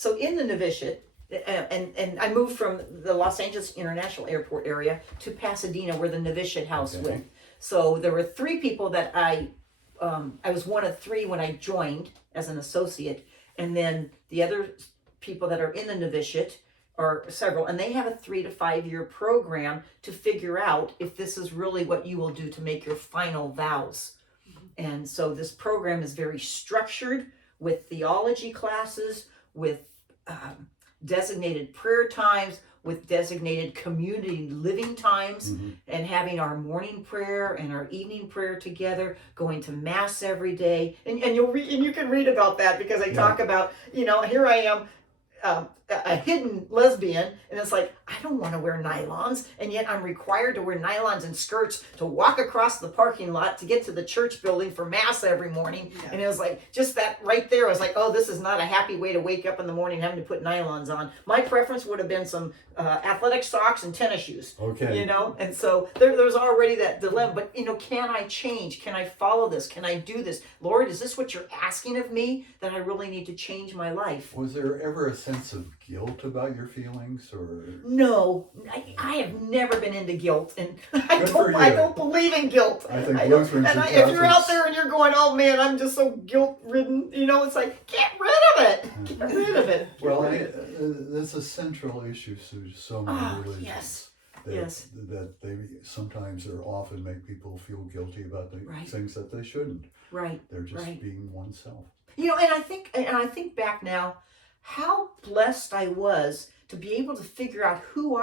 So in the novitiate, and I moved from the Los Angeles International Airport area to Pasadena, where the novitiate house went. So there were 3 people that I was one of 3 when I joined as an associate, and then the other people that are in the novitiate are several, and they have a 3 to 5 year program to figure out if this is really what you will do to make your final vows. And so this program is very structured, with theology classes, with designated prayer times, with designated community living times, and having our morning prayer and our evening prayer together, going to mass every day. And you can read about that, because I talk about, here I am, a hidden lesbian, and it's like, I don't want to wear nylons, and yet I'm required to wear nylons and skirts to walk across the parking lot to get to the church building for mass every morning. And it was like, just that right there, I was like, oh, this is not a happy way to wake up in the morning having to put nylons on. My preference would have been some athletic socks and tennis shoes. And so there's already that dilemma. But can I change? Can I follow this? Can I do this? Lord, is this what you're asking of me, that I really need to change my life? Was there ever a sense of guilt about your feelings, or? No, I have never been into guilt, and I don't believe in guilt. I think Lutherans and if you're out there and you're going, oh man, I'm just so guilt-ridden, it's like, get rid of it. Get rid of it. Well, that's a central issue to so many religions. That they sometimes or often make people feel guilty about the things that they shouldn't. Right. They're just being oneself. And I think back now, how blessed I was to be able to figure out who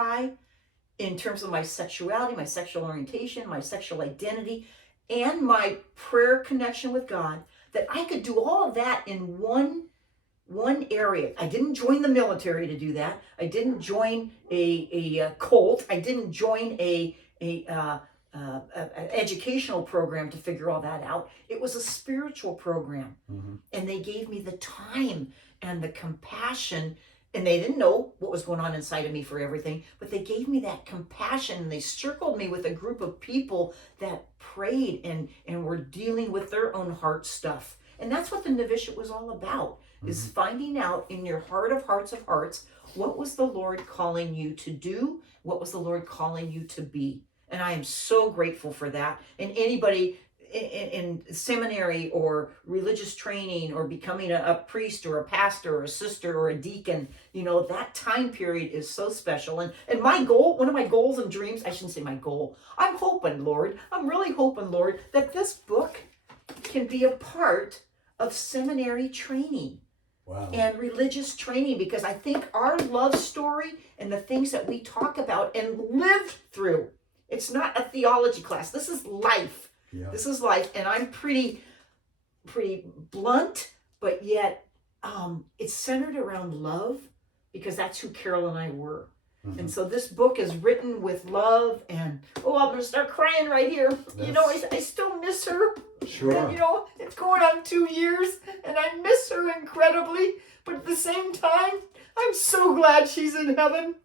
in terms of my sexuality, my sexual orientation, my sexual identity, and my prayer connection with God, that I could do all of that in one area. I didn't join the military to do that. I didn't join a cult. I didn't join an educational program to figure all that out. It was a spiritual program. And they gave me the time and the compassion, and they didn't know what was going on inside of me for everything, but they gave me that compassion, and they circled me with a group of people that prayed and were dealing with their own heart stuff. And that's what the novitiate was all about, is finding out in your heart of hearts of hearts, what was the Lord calling you to do? What was the Lord calling you to be? And I am so grateful for that. And anybody in seminary or religious training or becoming a priest or a pastor or a sister or a deacon, that time period is so special. And my goal, one of my goals and dreams, I shouldn't say my goal, I'm really hoping, Lord, that this book can be a part of seminary training. Wow. And religious training, because I think our love story and the things that we talk about and lived through, it's not a theology class. This is life. Yeah. This is life, and I'm pretty blunt, but yet it's centered around love, because that's who Carol and I were. And so this book is written with love, and I'm going to start crying right here. I still miss her. Sure. And, it's going on 2 years, and I miss her incredibly, but at the same time, I'm so glad she's in heaven.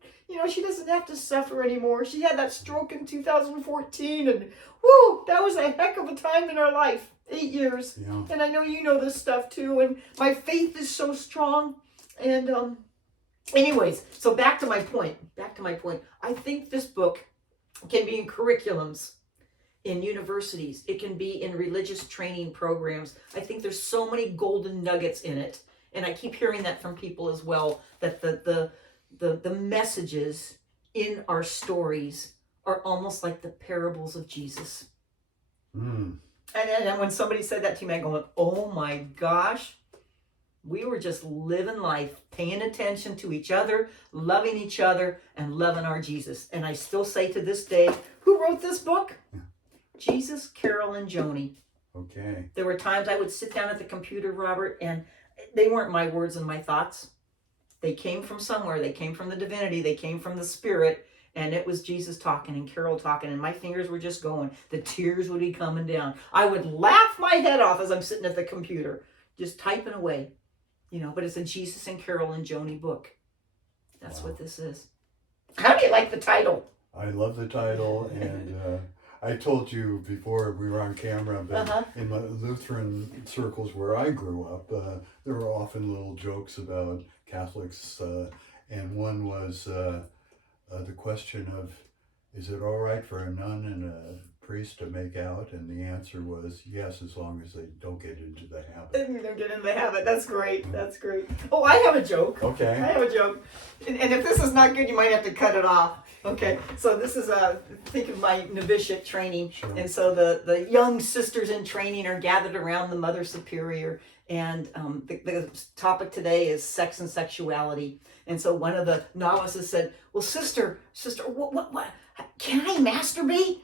She doesn't have to suffer anymore. She had that stroke in 2014, and that was a heck of a time in our life. 8 years. Yeah. And I know you know this stuff too, and my faith is so strong. And anyways, so back to my point. I think this book can be in curriculums, in universities. It can be in religious training programs. I think there's so many golden nuggets in it. And I keep hearing that from people as well, that the messages in our stories are almost like the parables of Jesus. And when somebody said that to me, I'm going, oh my gosh, we were just living life, paying attention to each other, loving each other, and loving our Jesus. And I still say to this day, who wrote this book? Jesus, Carol, and Joanie. Okay. There were times I would sit down at the computer, Robert, and they weren't my words and my thoughts. They came from somewhere. They came from the divinity. They came from the Spirit. And it was Jesus talking and Carol talking, and my fingers were just going. The tears would be coming down. I would laugh my head off as I'm sitting at the computer, just typing away. But it's a Jesus and Carol and Joanie book. That's what this is. How do you like the title? I love the title, and I told you before we were on camera, but in the Lutheran circles where I grew up, there were often little jokes about Catholics, and one was the question of, is it all right for a nun and a priest to make out? And the answer was yes, as long as they don't get into the habit. They don't get into the habit. That's great. That's great. Oh, I have a joke. Okay. I have a joke. And if this is not good, you might have to cut it off. Okay. So this is think of my novitiate training. Sure. And so the young sisters in training are gathered around the Mother Superior. And the topic today is sex and sexuality. And so one of the novices said, well, sister, what can I masturbate?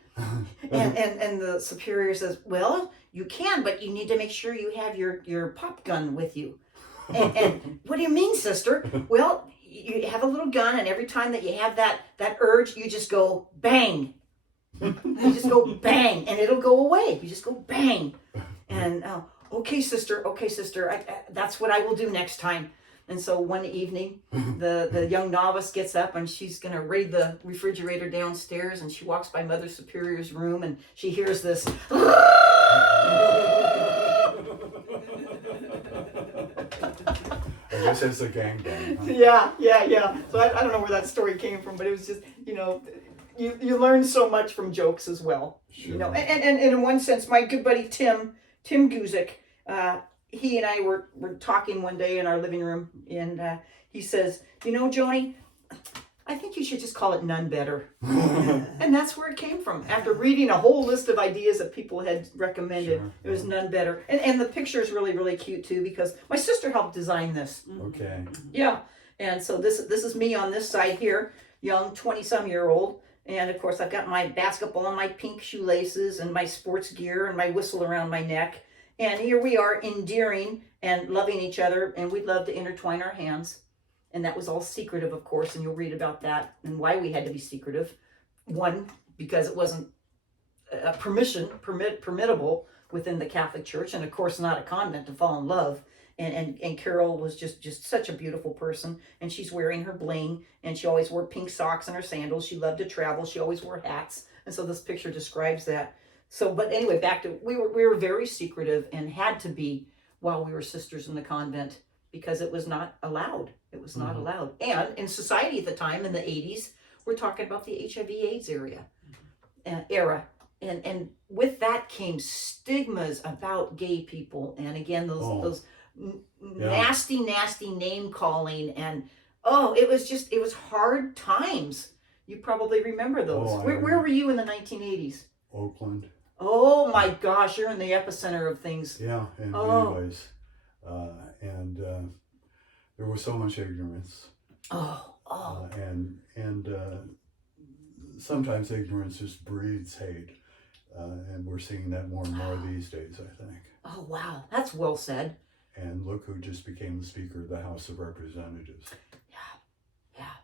and the superior says, well, you can, but you need to make sure you have your pop gun with you. And what do you mean, sister? Well, you have a little gun, and every time that you have that urge, you just go bang. You just go bang, and it'll go away. You just go bang. And okay, sister, that's what I will do next time. And so one evening, the young novice gets up and she's going to raid the refrigerator downstairs, and she walks by Mother Superior's room and she hears this. I guess it's a gangbang. Huh? Yeah. So I don't know where that story came from, but it was just, you learn so much from jokes as well. Sure. And in one sense, my good buddy Tim Guzik, he and I were talking one day in our living room, and he says, Joanie, I think you should just call it Nun Better. And that's where it came from. After reading a whole list of ideas that people had recommended, Sure. It was Nun Better. And the picture is really, really cute too, because my sister helped design this. Okay. Yeah. And so this is me on this side here, young 20-some-year-old. And of course, I've got my basketball and my pink shoelaces and my sports gear and my whistle around my neck. And here we are, endearing and loving each other, and we'd love to intertwine our hands. And that was all secretive, of course, and you'll read about that and why we had to be secretive. One, because it wasn't permittable within the Catholic Church, and of course not a convent to fall in love. And Carol was just such a beautiful person, and she's wearing her bling, and she always wore pink socks and her sandals. She loved to travel. She always wore hats, and so this picture describes that. So, but anyway, back to, we were very secretive and had to be while we were sisters in the convent, because it was not allowed. It was not allowed. And in society at the time, in the 80s, we're talking about the HIV/AIDS era. And with that came stigmas about gay people. And again, those nasty name calling. And it was hard times. You probably remember those. Where were you in the 1980s? Oakland. Oh my gosh, you're in the epicenter of things. Yeah, in many ways. And there was so much ignorance. And sometimes ignorance just breeds hate. And we're seeing that more and more these days, I think. Oh, wow. That's well said. And look who just became the Speaker of the House of Representatives. Yeah.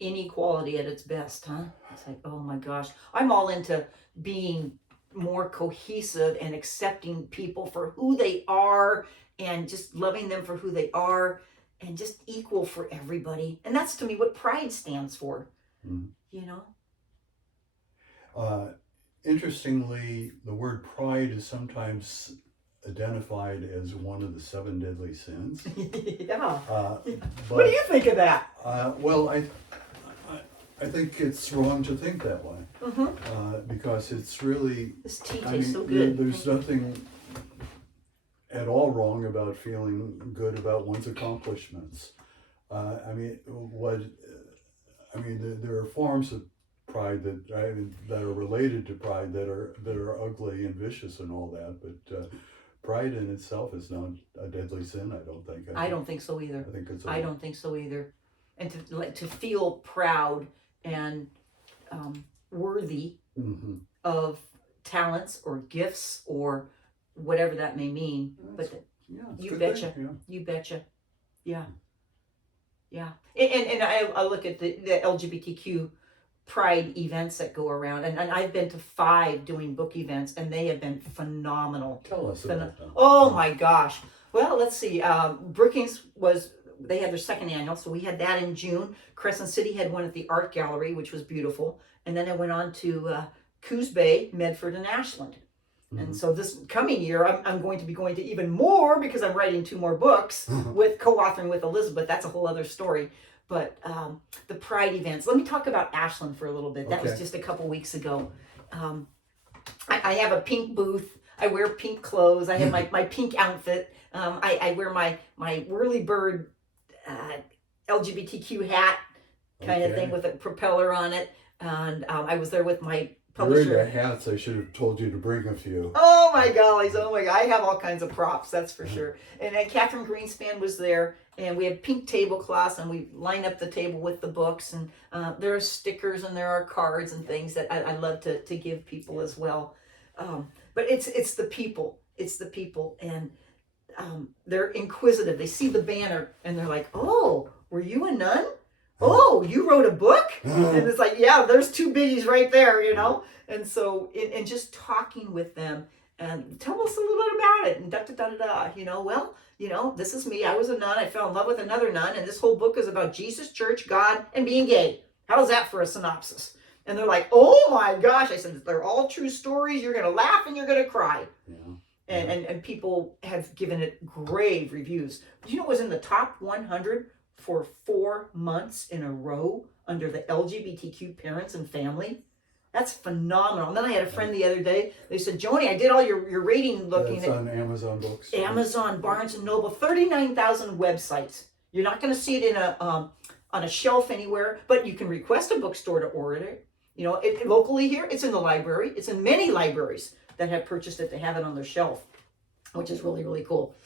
Inequality at its best, huh? It's like, oh my gosh. I'm all into being more cohesive and accepting people for who they are and just loving them for who they are and just equal for everybody. And that's to me what pride stands for, Interestingly, the word pride is sometimes identified as one of the 7 deadly sins. Yeah. But, what do you think of that? Well, I think it's wrong to think that way, because it's really. This tea tastes so good. There's nothing at all wrong about feeling good about one's accomplishments. There are forms of pride that are related to pride that are ugly and vicious and all that, but pride in itself is not a deadly sin. I don't think. I don't think so either. I don't think so either. And to feel proud and worthy of talents or gifts or whatever that may mean. You betcha. You betcha. Yeah. And I look at the LGBTQ pride events that go around, and I've been to 5 doing book events, and they have been phenomenal. Tell us about them. Oh my gosh. Well, let's see. Brookings they had their 2nd annual, so we had that in June. Crescent City had one at the Art Gallery, which was beautiful. And then I went on to Coos Bay, Medford, and Ashland. Mm-hmm. And so this coming year, I'm going to be going to even more because I'm writing 2 more books with co-authoring with Elizabeth. That's a whole other story. But the Pride events. Let me talk about Ashland for a little bit. That was just a couple weeks ago. I have a pink booth. I wear pink clothes. I have my pink outfit. I wear my whirly-bird LGBTQ hat kind of thing with a propeller on it. And I was there with my publisher. You're into hats. I should have told you to bring a few. Oh my gollies. Oh my God. I have all kinds of props. That's for sure. And then Catherine Greenspan was there. And we have pink tablecloths, and we line up the table with the books. And there are stickers and there are cards and things that I love to give people as well. But it's the people. It's the people. And they're inquisitive. They see the banner and they're like, oh, were you a nun? Oh, you wrote a book? And it's like, yeah, there's 2 biggies right there, you know? And so, in just talking with them and tell us a little bit about it and da-da-da-da-da, you know, well, you know, this is me. I was a nun. I fell in love with another nun. And this whole book is about Jesus, church, God, and being gay. How's that for a synopsis? And they're like, oh my gosh. I said, they're all true stories. You're going to laugh and you're going to cry. Yeah. And people have given it grave reviews. You know, it was in the top 100 for 4 months in a row under the LGBTQ parents and family. That's phenomenal. And then I had a friend the other day. They said, Joanie, I did all your rating looking. It's on Amazon Books. Amazon, Barnes and Noble, 39,000 websites. You're not going to see it in on a shelf anywhere, but you can request a bookstore to order it. You know, locally here, it's in the library. It's in many libraries that have purchased it to have it on their shelf, which is really, really cool.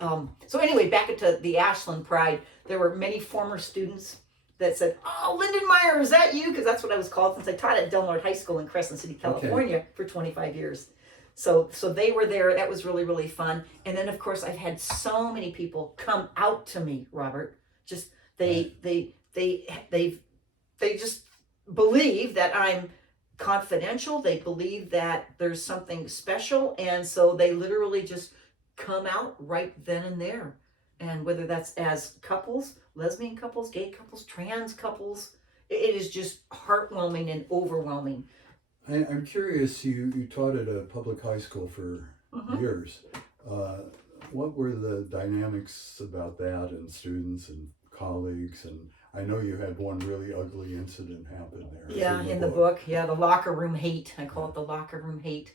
So anyway, back into the Ashland Pride, there were many former students that said, oh, Lindenmeyer, is that you? Because that's what I was called since I taught at Del Norte High School in Crescent City, California for 25 years. So they were there. That was really, really fun. And then, of course, I've had so many people come out to me, Robert. Just they just believe that I'm confidential. They believe that there's something special. And so they literally just come out right then and there. And whether that's as couples, lesbian couples, gay couples, trans couples, it is just heartwarming and overwhelming. I'm curious, you taught at a public high school for years. What were the dynamics about that and students and colleagues? And I know you had one really ugly incident happen there. Yeah, in the book. Yeah, the locker room hate. I call it the locker room hate.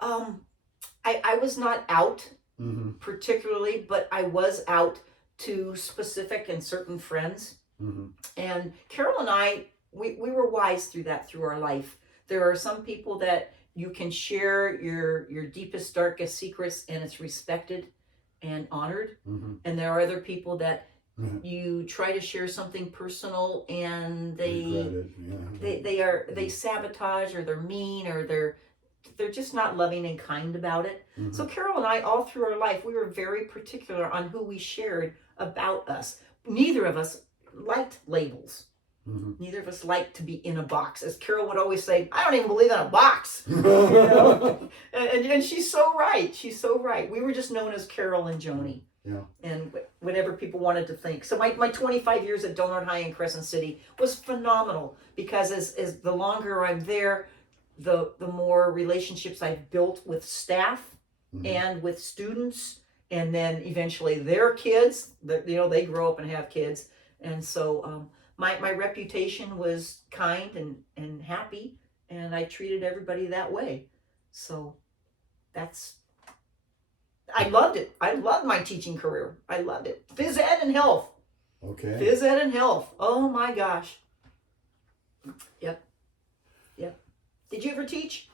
I was not out particularly, but I was out to specific and certain friends. And Carol and I, we were wise through that, through our life. There are some people that you can share your deepest, darkest secrets and it's respected and honored. And there are other people that you try to share something personal and they sabotage, or they're mean, or they're just not loving and kind about it. So Carol and I, all through our life, we were very particular on who we shared about us. Neither of us liked labels. Neither of us liked to be in a box. As Carol would always say, I don't even believe in a box. You know? and she's so right. She's so right. We were just known as Carol and Joanie. Yeah. And whatever people wanted to think. So my 25 years at Del Norte High in Crescent City was phenomenal, because as the longer I'm there, the more relationships I've built with staff and with students, and then eventually their kids. They grow up and have kids, and so my reputation was kind and happy, and I treated everybody that way. So I loved it. I loved my teaching career. I loved it. Phys ed and health. Okay. Phys ed and health. Oh my gosh. Yep. Did you ever teach?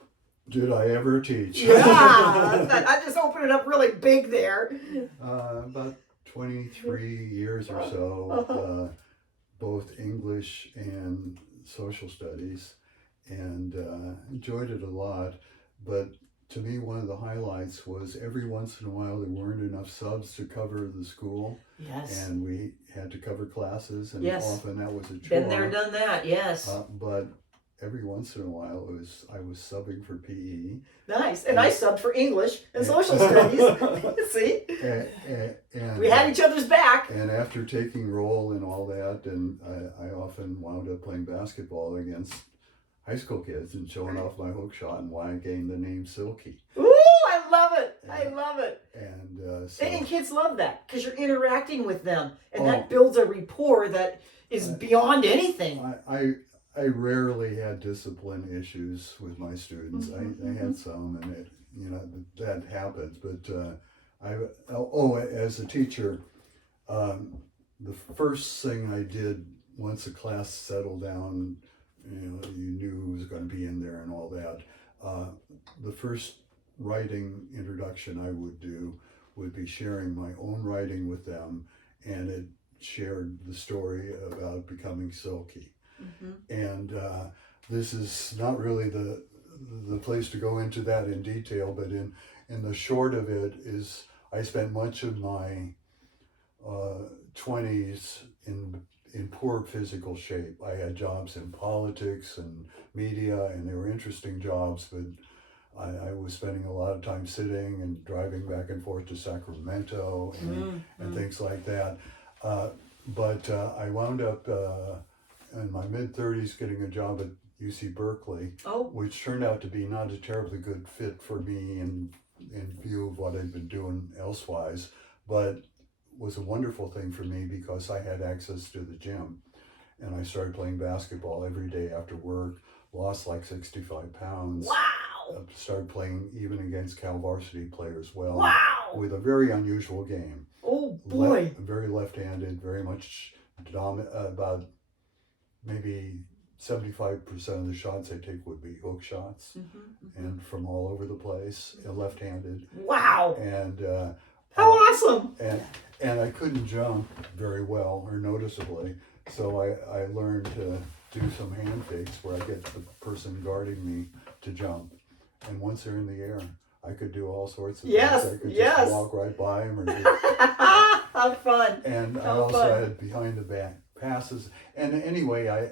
Did I ever teach? Yeah. I just opened it up really big there. About 23 years or so, both English and social studies, and enjoyed it a lot. But to me, one of the highlights was every once in a while there weren't enough subs to cover the school. Yes. And we had to cover classes, and often that was a chore. Been there, done that, yes. But every once in a while I was subbing for PE. Nice. And I subbed for English and social studies. See? And we had each other's back. And after taking roll and all that, and I often wound up playing basketball against high school kids and showing off my hook shot and why I gained the name Silky. Ooh, I love it. I love it. And so, And kids love that because you're interacting with them, and Oh. that builds a rapport that is beyond anything. I rarely had discipline issues with my students. I had some, and it, you know, that happens. But as a teacher, the first thing I did once the class settled down, you know, you knew who was going to be in there and all that. The first writing introduction I would do would be sharing my own writing with them, and it shared the story about becoming Silky. And this is not really the place to go into that in detail, but in the short of it is I spent much of my 20s in poor physical shape. I had jobs in politics and media, and they were interesting jobs, but I was spending a lot of time sitting and driving back and forth to Sacramento and things like that. But I wound up in my mid-30s getting a job at UC Berkeley, which turned out to be not a terribly good fit for me in view of what I'd been doing elsewise, but was a wonderful thing for me because I had access to the gym. And I started playing basketball every day after work, lost like 65 pounds. Wow! Started playing even against Cal varsity players well. Wow! With a very unusual game. Oh boy! Very left-handed, very much about maybe 75% of the shots I take would be hook shots, and from all over the place, left-handed. Wow! And how awesome! And I couldn't jump very well or noticeably, so I learned to do some hand fakes where I get the person guarding me to jump, and once they're in the air, I could do all sorts of things. I could just walk right by them or do how fun! And I also had behind the back passes. And anyway,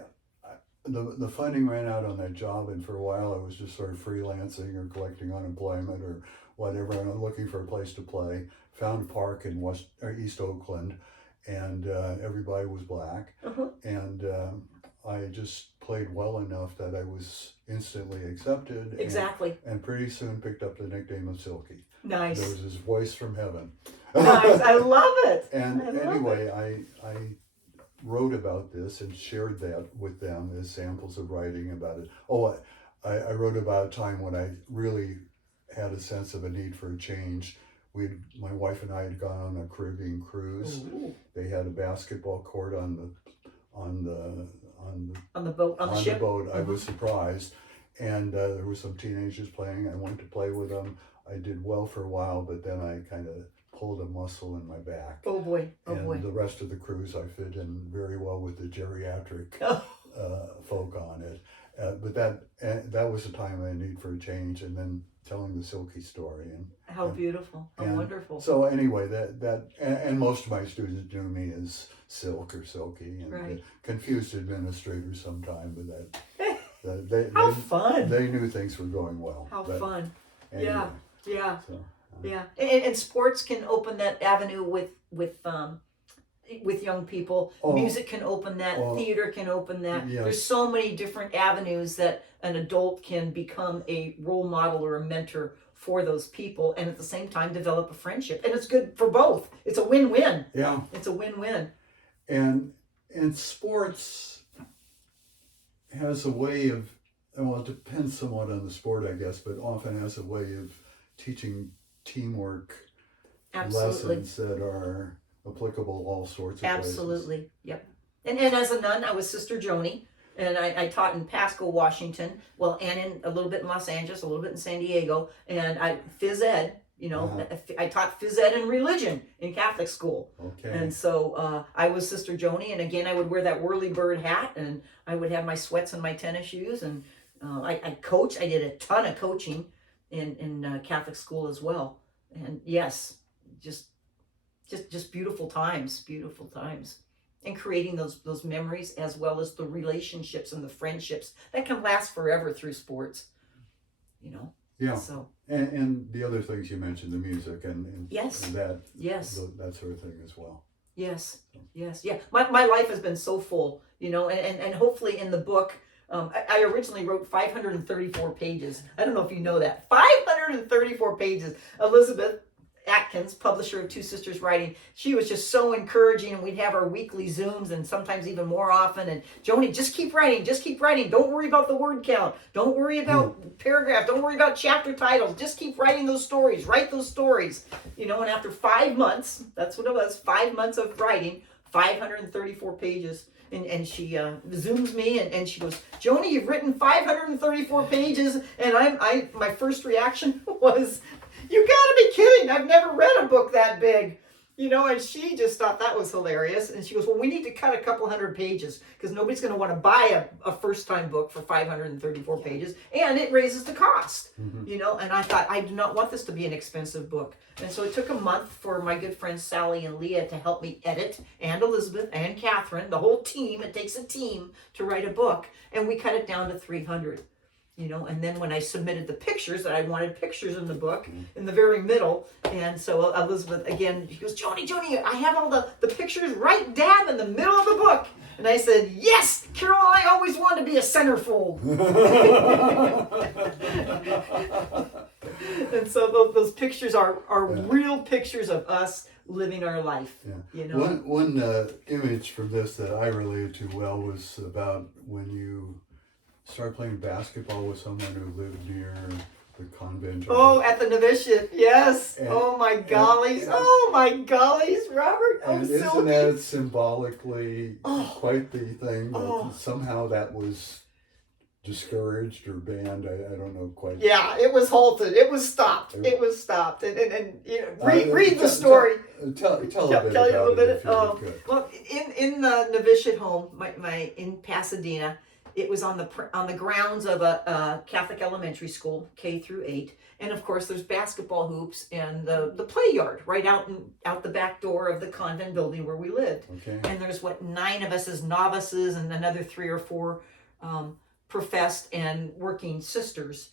the funding ran out on that job, and for a while I was just sort of freelancing or collecting unemployment or whatever. And I'm looking for a place to play. Found a park in East Oakland, and everybody was black, and I just played well enough that I was instantly accepted. Exactly. And pretty soon picked up the nickname of Silky. Nice. There was his voice from heaven. Nice. I love it. And anyway, I wrote about this and shared that with them as samples of writing about it. I wrote about a time when I really had a sense of a need for a change. My wife and I had gone on a Caribbean cruise. Ooh. They had a basketball court on the boat. I was surprised, and there were some teenagers playing. I went to play with them. I did well for a while, but then I kind of pulled a muscle in my back. Oh boy! And the rest of the cruise, I fit in very well with the geriatric folk on it. But that was a time I need for a change, and then telling the Silky story. How beautiful! How wonderful! So anyway, and most of my students knew me as Silk or Silky, and confused administrators sometime with that. How fun! They knew things were going well. How fun! Anyway, yeah. So, yeah, and sports can open that avenue with young people. Music can open that. Theater can open that. Yes. There's so many different avenues that an adult can become a role model or a mentor for those people, and at the same time develop a friendship. And it's good for both. It's a win-win. Yeah. It's a win-win. And sports has a way of, well, it depends somewhat on the sport, I guess, but often has a way of teaching teamwork lessons that are applicable all sorts of places. Absolutely. Yep. And as a nun, I was Sister Joanie, and I taught in Pasco, Washington, and in a little bit in Los Angeles, a little bit in San Diego, and I phys ed, I taught phys ed and religion in Catholic school. Okay. And so I was Sister Joanie, and again, I would wear that whirly-bird hat, and I would have my sweats and my tennis shoes, and I coach. I did a ton of coaching in Catholic school as well. And yes, just beautiful times, and creating those memories as well as the relationships and the friendships that can last forever through sports. Yeah. So and the other things you mentioned, the music and yes, and that that sort of thing as well. Yes. Yeah. My life has been so full, and hopefully in the book I originally wrote 534 pages. I don't know if you know that. 534 pages. Elizabeth Atkinson, publisher of Two Sisters Writing, she was just so encouraging, and we'd have our weekly Zooms and sometimes even more often. And Joanie, just keep writing, just keep writing. Don't worry about the word count. Don't worry about paragraphs. Don't worry about chapter titles. Just keep writing those stories. Write those stories. You know, and after 5 months, that's what it was, 5 months of writing, 534 pages. And she Zooms me and she goes, Joanie, you've written 534 pages. And my first reaction was, you gotta be kidding. I've never read a book that big. You know, and she just thought that was hilarious. And she goes, well, we need to cut a couple hundred pages because nobody's going to want to buy a first-time book for 534 pages. And it raises the cost, you know. And I thought, I do not want this to be an expensive book. And so it took a month for my good friends Sally and Leah to help me edit, and Elizabeth and Catherine, the whole team. It takes a team to write a book. And we cut it down to 300. You know, and then when I submitted the pictures, that I wanted pictures in the book in the very middle, and so Elizabeth again, she goes, Joanie, I have all the pictures right dab in the middle of the book. And I said, yes, Carol, I always wanted to be a centerfold. And so those pictures are real pictures of us living our life. Yeah. You know, one image from this that I related to well was about when you started playing basketball with someone who lived near the convent. Oh, at the novitiate, yes. Oh my gollies, Robert. Oh, and isn't that symbolically quite the thing that somehow that was discouraged or banned? I don't know quite. Yeah, it was halted. It was stopped. It was stopped. And you know, read the story. Tell a little bit about it. Well, in the novitiate home, my in Pasadena. It was on the grounds of a Catholic elementary school, K through 8, and of course there's basketball hoops and the play yard right out the back door of the convent building where we lived. Okay. And there's 9 of us as novices and another 3 or 4 professed and working sisters.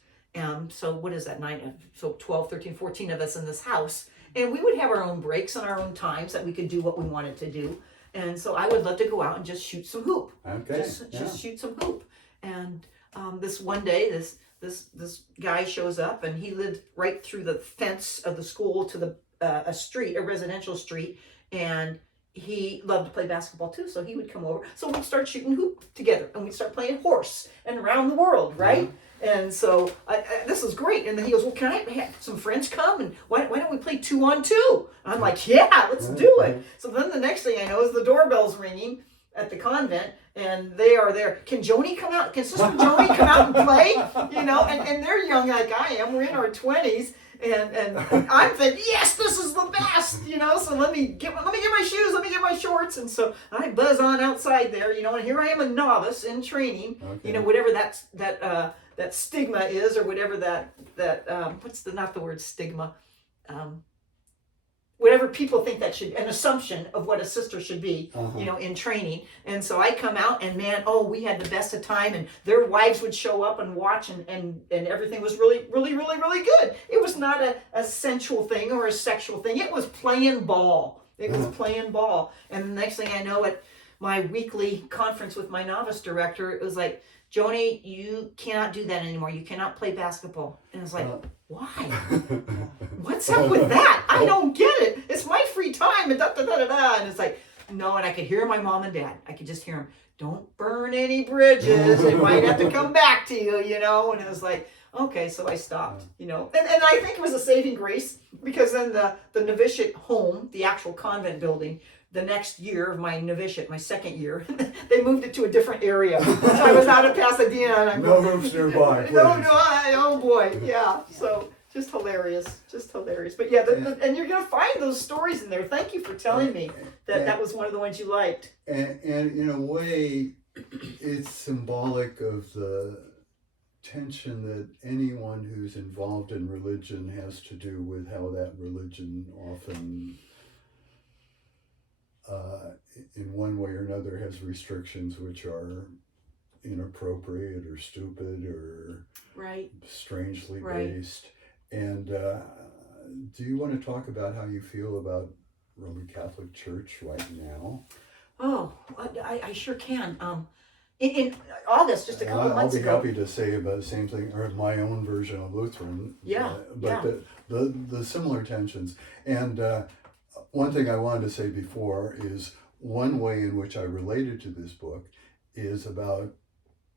So what is that, 9? So 12, 13, 14 of us in this house, and we would have our own breaks and our own times that we could do what we wanted to do. And so I would love to go out and just shoot some hoop. Okay. Just shoot some hoop. And this one day, this guy shows up, and he lived right through the fence of the school to a residential street, and he loved to play basketball too. So he would come over. So we'd start shooting hoop together, and we'd start playing horse and around the world, right? Mm-hmm. And so this is great. And then he goes, well, can I have some friends come? And why don't we play 2-on-2? And I'm like, yeah, let's do it. So then the next thing I know is the doorbell's ringing at the convent, and they are there. Can Joanie come out? Can Sister Joanie come out and play? You know, and they're young like I am. We're in our 20s. And I'm thinking, yes, this is the best, you know. So let me get my shoes, let me get my shorts, and so I buzz on outside there, you know. And here I am, a novice in training, you know, whatever that stigma is, or whatever that what's not the word stigma, whatever people think that should, an assumption of what a sister should be, you know, in training. And so I come out, and man, we had the best of time, and their wives would show up and watch, and everything was really, really, really, really good. It was not a sensual thing or a sexual thing. It was playing ball. It was playing ball. And the next thing I know, at my weekly conference with my novice director, it was like, Joanie, you cannot do that anymore. You cannot play basketball. And it's like, why? What's up with that? I don't get it. It's my free time, and da-da-da-da-da. And it's like, no, and I could hear my mom and dad. I could just hear them, don't burn any bridges. It might have to come back to you, you know. And it was like, okay, so I stopped, you know. And I think it was a saving grace, because then the novitiate home, the actual convent building, the next year of my novitiate, my second year, they moved it to a different area. So I was out of Pasadena, and I'm no hoops nearby. Oh boy, yeah. So just hilarious. But yeah, and you're gonna find those stories in there. Thank you for telling me that was one of the ones you liked. And in a way, it's symbolic of the tension that anyone who's involved in religion has to do with how that religion often, in one way or another, has restrictions which are inappropriate or stupid or strangely based. And do you want to talk about how you feel about Roman Catholic Church right now? Oh, I sure can. in August, just a couple of I'll months be ago. happy to say about the same thing, or my own version of Lutheran. Yeah, But yeah. the similar tensions. And one thing I wanted to say before is one way in which I related to this book is about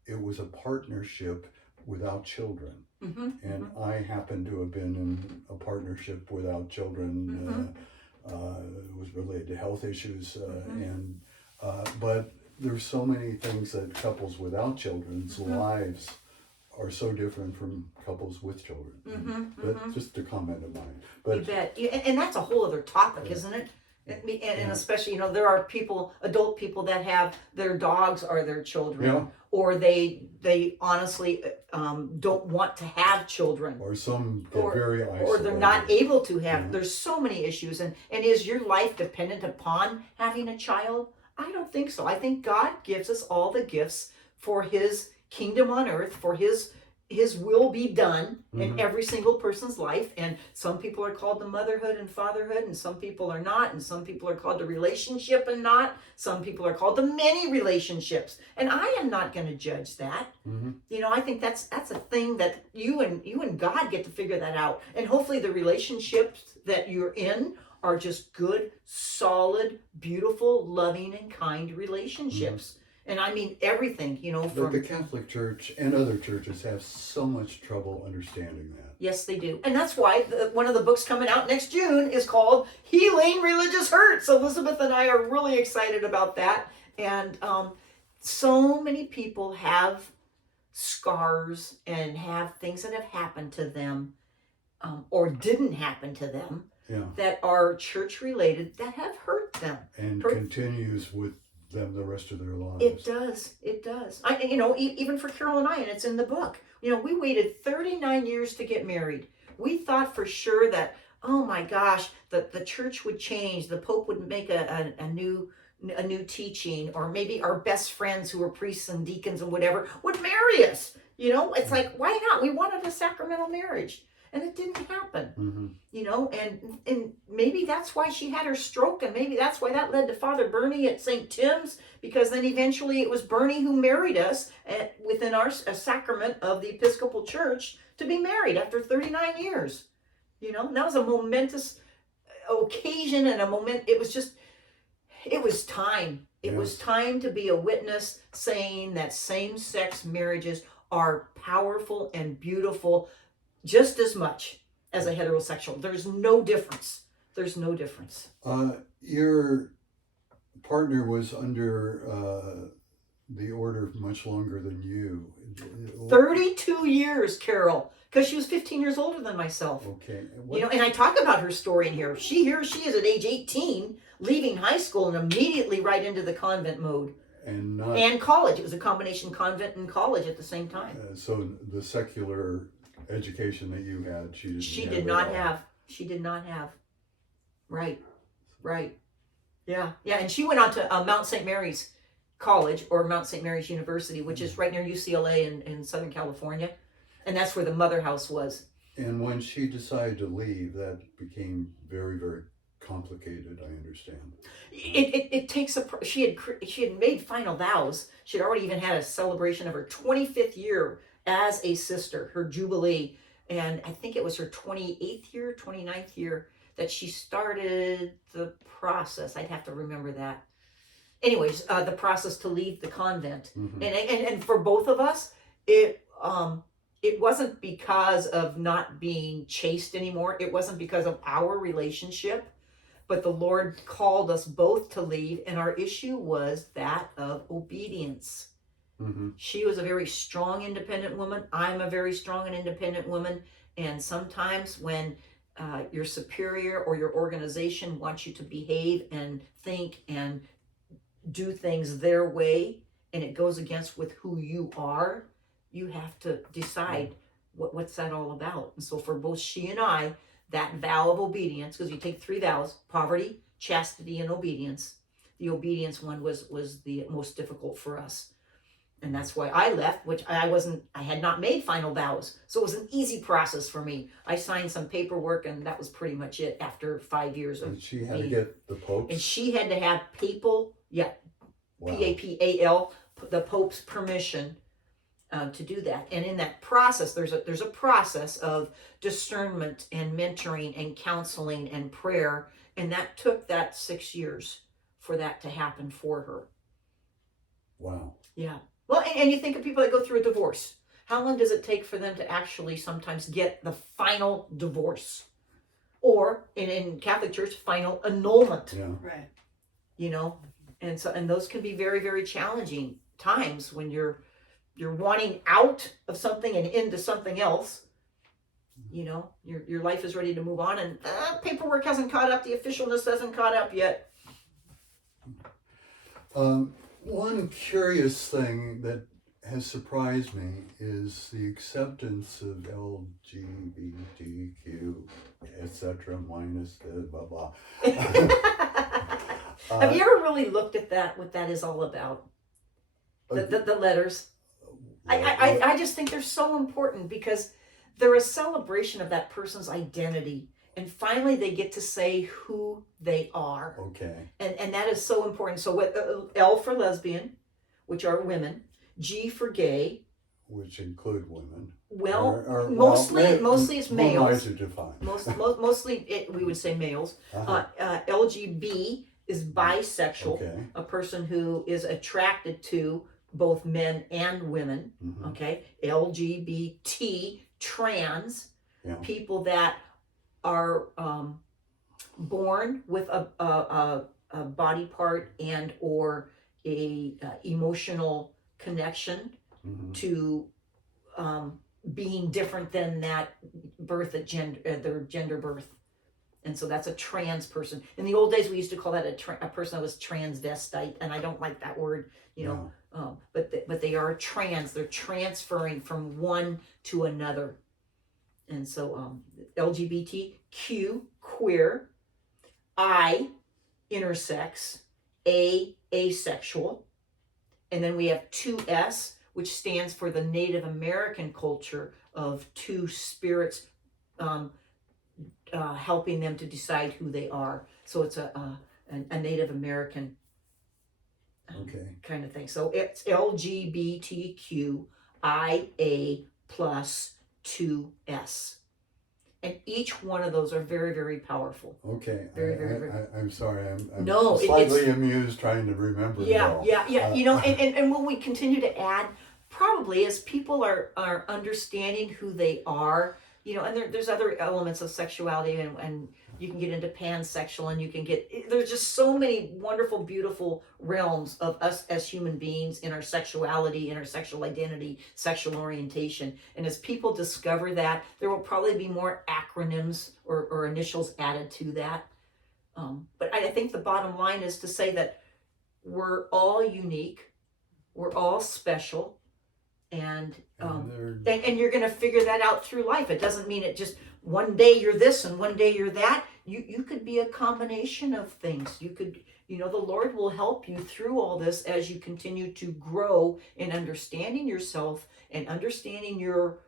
it was a partnership without children. Mm-hmm, And mm-hmm, I happen to have been in a partnership without children. It was related to health issues, and but there's so many things that couples without children's lives are so different from couples with children. But just a comment of mine. But you bet. And that's a whole other topic, isn't it? And especially, there are adult people that have their dogs are their children, or they honestly don't want to have children, or some get very isolated, or they're not able to have. There's so many issues, and is your life dependent upon having a child? I don't think so. I think God gives us all the gifts for His kingdom on earth, for His will be done in every single person's life. And some people are called to motherhood and fatherhood, and some people are not, and some people are called to relationship and not. Some people are called to many relationships, and I am not going to judge that. I think that's a thing that you and God get to figure that out. And hopefully the relationships that you're in are just good, solid, beautiful, loving, and kind relationships. And I mean everything, But the Catholic Church and other churches have so much trouble understanding that. Yes, they do. And that's why one of the books coming out next June is called Healing Religious Hurts. Elizabeth and I are really excited about that. And so many people have scars and have things that have happened to them or didn't happen to them that are church related that have hurt them. And continues with them the rest of their lives. It does. Even for Carol and I, and it's in the book. We waited 39 years to get married. We thought for sure that, oh my gosh, the church would change. The Pope would make a new teaching, or maybe our best friends who were priests and deacons and whatever would marry us. It's like, why not? We wanted a sacramental marriage. And it didn't happen, and maybe that's why she had her stroke, and maybe that's why that led to Father Bernie at St. Tim's, because then eventually it was Bernie who married us within a sacrament of the Episcopal Church to be married after 39 years. That was a momentous occasion and a moment. It was time. It was time to be a witness saying that same-sex marriages are powerful and beautiful just as much as a heterosexual. There's no difference. Your partner was under the order much longer than you. 32 years, Carol, because she was 15 years older than myself. Okay. And I talk about her story in here. Here she is at age 18, leaving high school and immediately right into the convent mode. And college. It was a combination convent and college at the same time. So the secular education that you had, she did not have. Right. Yeah. And she went on to Mount St. Mary's College, or Mount St. Mary's University, which is right near UCLA in Southern California. And that's where the mother house was. And when she decided to leave, that became very, very complicated, I understand. It takes she had made final vows. She had already even had a celebration of her 25th year as a sister, her jubilee, and I think it was her 29th year that she started the process. I'd have to remember that. Anyways, the process to leave the convent. And for both of us, it wasn't because of not being chaste anymore. It wasn't because of our relationship, but the Lord called us both to leave, and our issue was that of obedience. She was a very strong, independent woman. I'm a very strong and independent woman. And sometimes when your superior or your organization wants you to behave and think and do things their way, and it goes against with who you are, you have to decide what's that all about. And so for both she and I, that vow of obedience, because you take 3 vows: poverty, chastity, and obedience. The obedience one was the most difficult for us. And that's why I left, which I had not made final vows. So it was an easy process for me. I signed some paperwork, and that was pretty much it after 5 years of And she had to get the popes? And she had to have papal, Wow. PAPAL, the Pope's permission to do that. And in that process, there's a process of discernment and mentoring and counseling and prayer, and that took that 6 years for that to happen for her. Wow. Yeah. Well, and you think of people that go through a divorce. How long does it take for them to actually sometimes get the final divorce? Or in Catholic Church, final annulment. Yeah. Right. You know, and those can be very, very challenging times when you're wanting out of something and into something else. You know, your life is ready to move on, and paperwork hasn't caught up, the officialness hasn't caught up yet. One curious thing that has surprised me is the acceptance of LGBTQ, etc., minus the blah blah. Have you ever really looked at that, what that is all about? The letters. I just think they're so important because they're a celebration of that person's identity. And finally they get to say who they are. Okay. And that is so important. So what, L for lesbian, which are women. G for gay. Which include women. Well, Or, mostly it's males. Are defined. Mostly we would say males. LGB is bisexual, Okay. a person who is attracted to both men and women. Mhm. Okay, LGBT, trans, Yeah. people that are born with a body part and or a emotional connection Mhm. to being different than that birth at their gender birth. And so that's a trans person. In the old days, we used to call that a person that was transvestite, and I don't like that word, you know. But they are trans. They're transferring from one to another. And so LGBTQ, queer, I, intersex, A, asexual, and then we have 2S, which stands for the Native American culture of two spirits. Helping them to decide who they are. So it's a Native American kind of thing. So it's LGBTQIA plus 2S. And each one of those are very, very powerful. Okay. Very. I'm sorry. I'm No, slightly amused trying to remember it all. Yeah. You know, and will we continue to add? Probably as people are understanding who they are. You know, and there's other elements of sexuality, and you can get into pansexual, and you can there's just so many wonderful, beautiful realms of us as human beings in our sexuality, in our sexual identity, sexual orientation. And as people discover that, there will probably be more acronyms or initials added to that. But I think the bottom line is to say that we're all unique, we're all special. And you're going to figure that out through life. It doesn't mean it just one day you're this and one day you're that. You could be a combination of things. You could, you know, the Lord will help you through all this as you continue to grow in understanding yourself and understanding your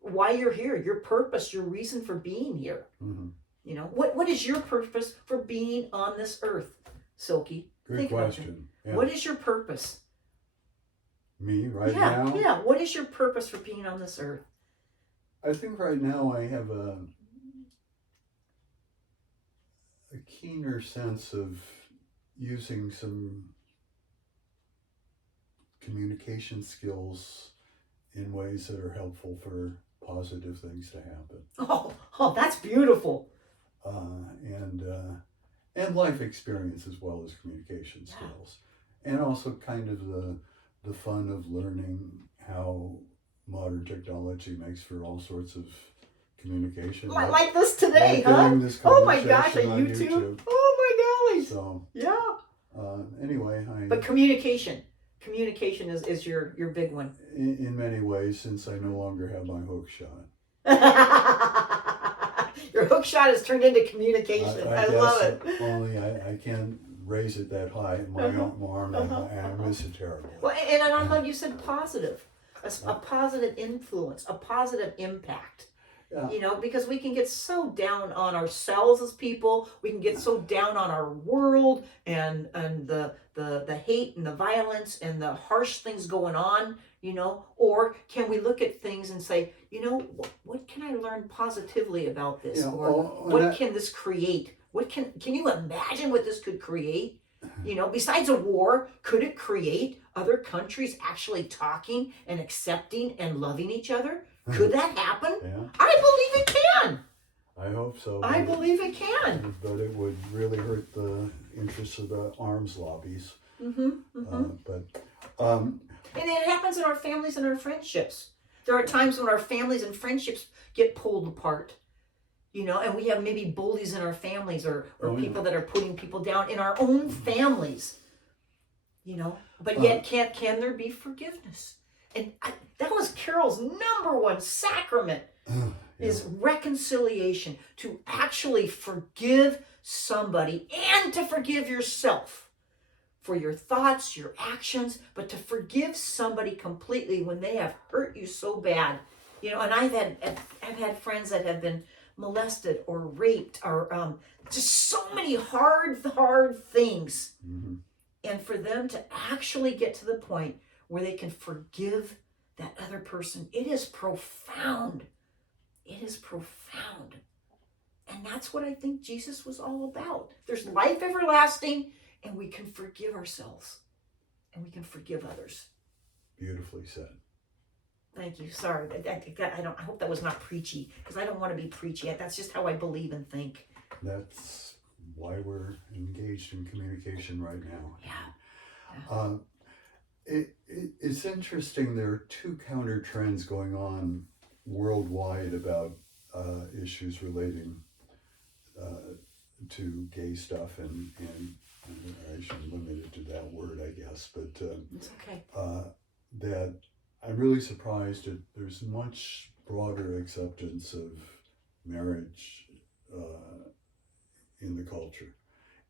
why you're here, your purpose, your reason for being here. Mm-hmm. You know, what is your purpose for being on this earth, Silky? Good question. Yeah. What is your purpose? Me right now? Yeah. What is your purpose for being on this earth? I think right now I have a keener sense of using some communication skills in ways that are helpful for positive things to happen. Oh, that's beautiful. And life experience as well as communication skills. And also kind of the fun of learning how modern technology makes for all sorts of communication. Like this today, This oh my gosh, on on YouTube. Oh my golly. So yeah. Anyway, But communication is your big one. In many ways, since I no longer have my hook shot. Your hook shot has turned into communication. I love it. Only I can't raise it that high in my arm, and I miss it terribly. Well, and I love you said positive. A positive influence, a positive impact. Yeah. You know, because we can get so down on ourselves as people. We can get so down on our world and the hate and the violence and the harsh things going on, you know. Or can we look at things and say, you know, what can I learn positively about this? Yeah, Or what can this create? What can you imagine what this could create? You know, besides a war, could it create other countries actually talking and accepting and loving each other? Could that happen? Yeah. I believe it can. I hope so. I believe it can. But it would really hurt the interests of the arms lobbies. And Um, it happens in our families and our friendships. There are times when our families and friendships get pulled apart. You know, and we have maybe bullies in our families or people that are putting people down in our own families. You know, but yet can there be forgiveness? And that was Carol's number one sacrament is reconciliation, to actually forgive somebody and to forgive yourself for your thoughts, your actions, but to forgive somebody completely when they have hurt you so bad. You know, and I've had friends that have been molested or raped or just so many hard things. And for them to actually get to the point where they can forgive that other person, it is profound. It is profound. And that's what I think Jesus was all about. There's life everlasting, and we can forgive ourselves, and we can forgive others. Beautifully said. Thank you. Sorry, I hope that was not preachy, because I don't want to be preachy. That's just how I believe and think. That's why we're engaged in communication right now. Yeah. It's interesting. There are two counter trends going on worldwide about issues relating to gay stuff, and I shouldn't limit it to that word, I guess, but It's okay. that I'm really surprised that there's much broader acceptance of marriage in the culture.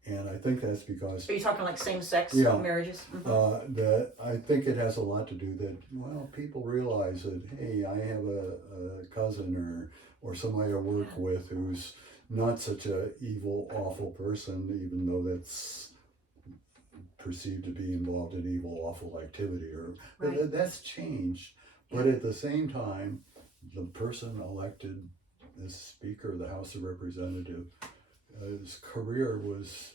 And I think that's because... Are you talking like same-sex marriages? That I think it has a lot to do that, well, people realize that, hey, I have a cousin or somebody I work with who's not such a evil, awful person, even though that's perceived to be involved in evil, awful activity. That's changed. But at the same time, the person elected as Speaker of the House of Representatives, his career was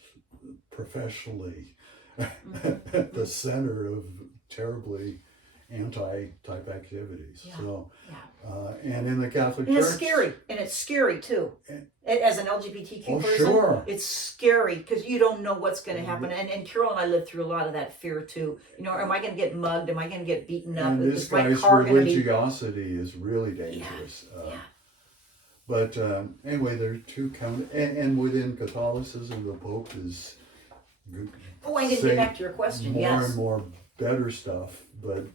professionally at the center of terribly anti-type activities. And in the Catholic Church... It's scary too. As an LGBTQ person, sure. It's scary because you don't know what's going to happen. And Carol and I lived through a lot of that fear too. You know, am I going to get mugged? Am I going to get beaten up? And this guy's religiosity is really dangerous. But anyway, there are two and within Catholicism, the Pope is I didn't get back to your question. More and more better stuff, but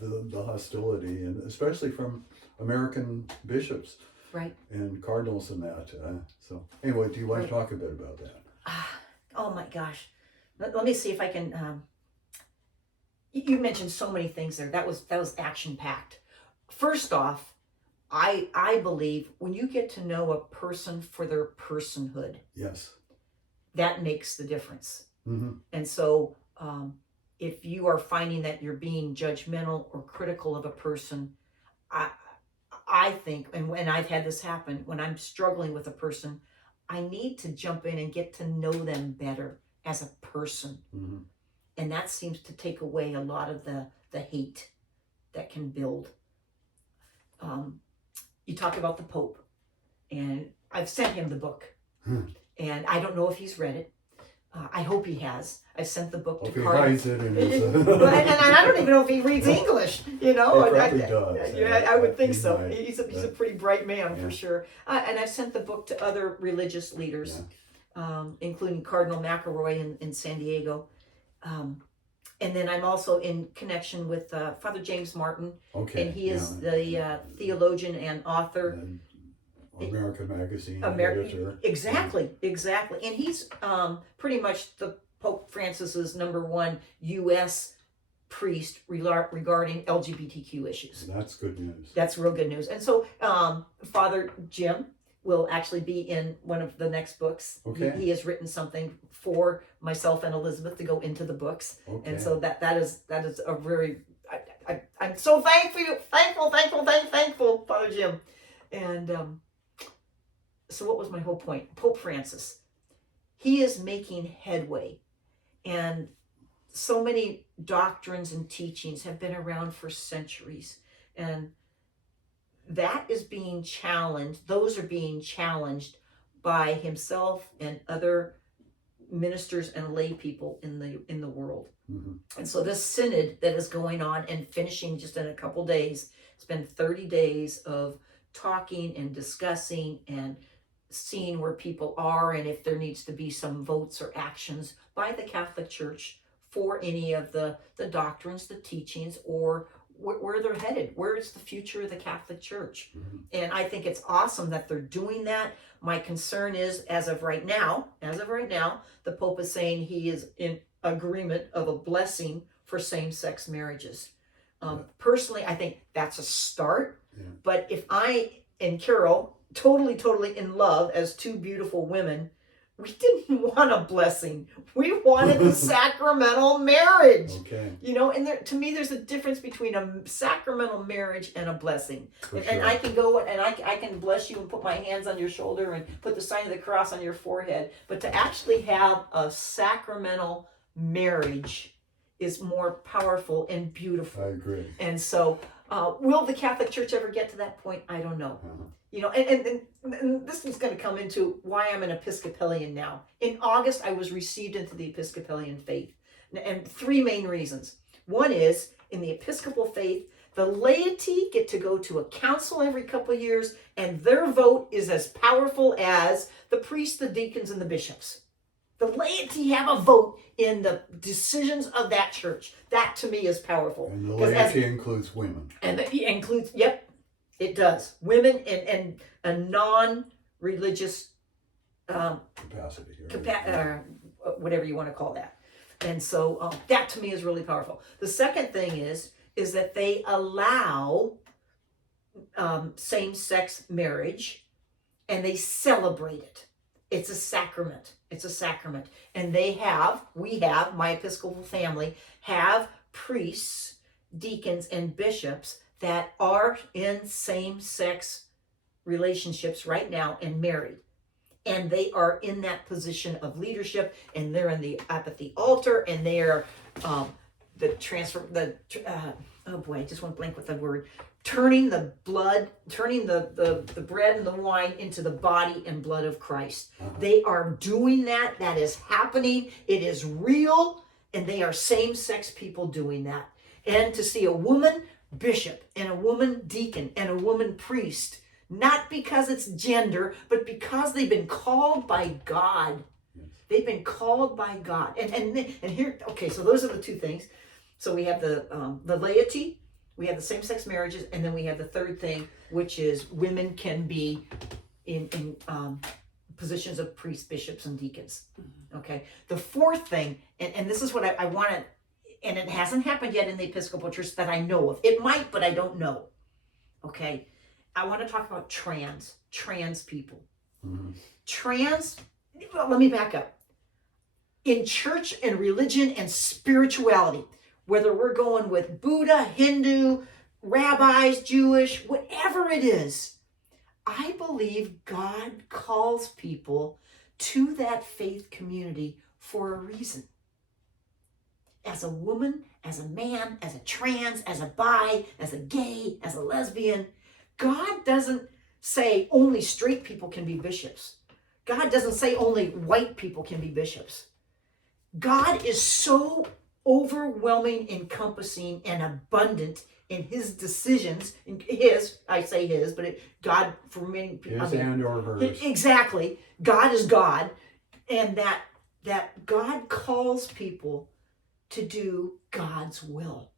the hostility, and especially from American bishops, right, and cardinals and that. So anyway, do you want to talk a bit about that? Oh my gosh, let me see if I can. You mentioned so many things there. That was action packed. First off, I believe when you get to know a person for their personhood, yes, that makes the difference. Mm-hmm. And so if you are finding that you're being judgmental or critical of a person, I think, and when I've had this happen, when I'm struggling with a person, I need to jump in and get to know them better as a person. Mm-hmm. And that seems to take away a lot of the hate that can build. You talk about the Pope, and I've sent him the book, and I don't know if he's read it. I hope he has. I sent the book to Cardinal. He hides it in his... and I don't even know if he reads English. You know, he probably does. I would think so. He's a pretty bright man for sure. And I've sent the book to other religious leaders, including Cardinal McElroy in San Diego. And then I'm also in connection with Father James Martin, and he is the theologian and author. American Magazine editor. Exactly. And he's pretty much the Pope Francis's #1 U.S. priest regarding LGBTQ issues. That's good news. That's real good news. And so Father Jim will actually be in one of the next books. Okay. He has written something for myself and Elizabeth to go into the books. Okay. And so that is a very, I'm so thankful, Father Jim. And so what was my whole point? Pope Francis, he is making headway, and so many doctrines and teachings have been around for centuries, and that is being challenged. Those are being challenged by himself and other ministers and lay people in the world. Mm-hmm. And so this synod that is going on and finishing just in a couple days, it's been 30 days of talking and discussing and seeing where people are, and if there needs to be some votes or actions by the Catholic Church for any of the doctrines, the teachings, or where they're headed. Where is the future of the Catholic Church? Mm-hmm. And I think it's awesome that they're doing that. My concern is, as of right now, the Pope is saying he is in agreement of a blessing for same-sex marriages. Personally, I think that's a start. Yeah. But if I and Carol, totally in love as two beautiful women, we didn't want a blessing. We wanted the sacramental marriage. Okay. You know, and to me, there's a difference between a sacramental marriage and a blessing. And Sure. I can go and I can bless you and put my hands on your shoulder and put the sign of the cross on your forehead. But to actually have a sacramental marriage is more powerful and beautiful. I agree. And so, will the Catholic Church ever get to that point? I don't know. Uh-huh. You know, and this is going to come into why I'm an Episcopalian now. In August, I was received into the Episcopalian faith. And three main reasons. One is, in the Episcopal faith, the laity get to go to a council every couple of years, and their vote is as powerful as the priests, the deacons, and the bishops. The laity have a vote in the decisions of that church. That, to me, is powerful. And the laity includes women. And it includes, yep, it does. Women and a non-religious Capacity. whatever you want to call that. And so that, to me, is really powerful. The second thing is that they allow same-sex marriage, and they celebrate it. It's a sacrament. It's a sacrament. And my Episcopal family have priests, deacons, and bishops that are in same-sex relationships right now and married. And they are in that position of leadership, and they're at the altar, and they are I just went blank with the word, turning the bread and the wine into the body and blood of Christ. Uh-huh. They are doing that. That is happening. It is real, and they are same-sex people doing that. And to see a woman bishop and a woman deacon and a woman priest, not because it's gender, but because they've been called by God. Yes. They've been called by God. And here, okay, so those are the two things. So we have the laity, we have the same-sex marriages, and then we have the third thing, which is women can be in positions of priests, bishops, and deacons. Okay. The fourth thing, and this is what I want to, and it hasn't happened yet in the Episcopal Church that I know of. It might, but I don't know. Okay. I want to talk about trans people. Mm-hmm. Let me back up. In church and religion and spirituality, whether we're going with Buddha, Hindu, rabbis, Jewish, whatever it is, I believe God calls people to that faith community for a reason. As a woman, as a man, as a trans, as a bi, as a gay, as a lesbian, God doesn't say only straight people can be bishops. God doesn't say only white people can be bishops. God is so overwhelming, encompassing, and abundant in his decisions. I say his, but God for many people. And or hers. Exactly. God is God. And that God calls people to do God's will.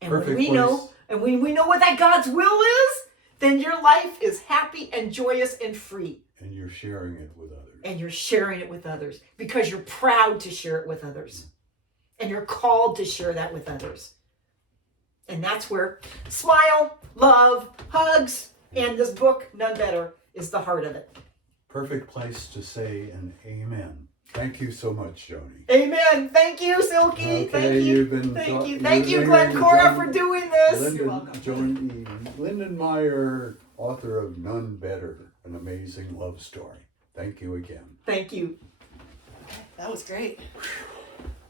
And when we know what that God's will is, then your life is happy and joyous and free. And you're sharing it with others. And you're sharing it with others because you're proud to share it with others. And you're called to share that with others. And that's where smile, love, hugs, and this book, Nun Better, is the heart of it. Perfect place to say an amen. Thank you so much, Joanie. Amen. Thank you, Silky. Okay, Thank you. you've been Thank you, Glencora, for doing this. You're welcome. Joanie Lindenmeyer, author of Nun Better, an amazing love story. Thank you again. Thank you. That was great.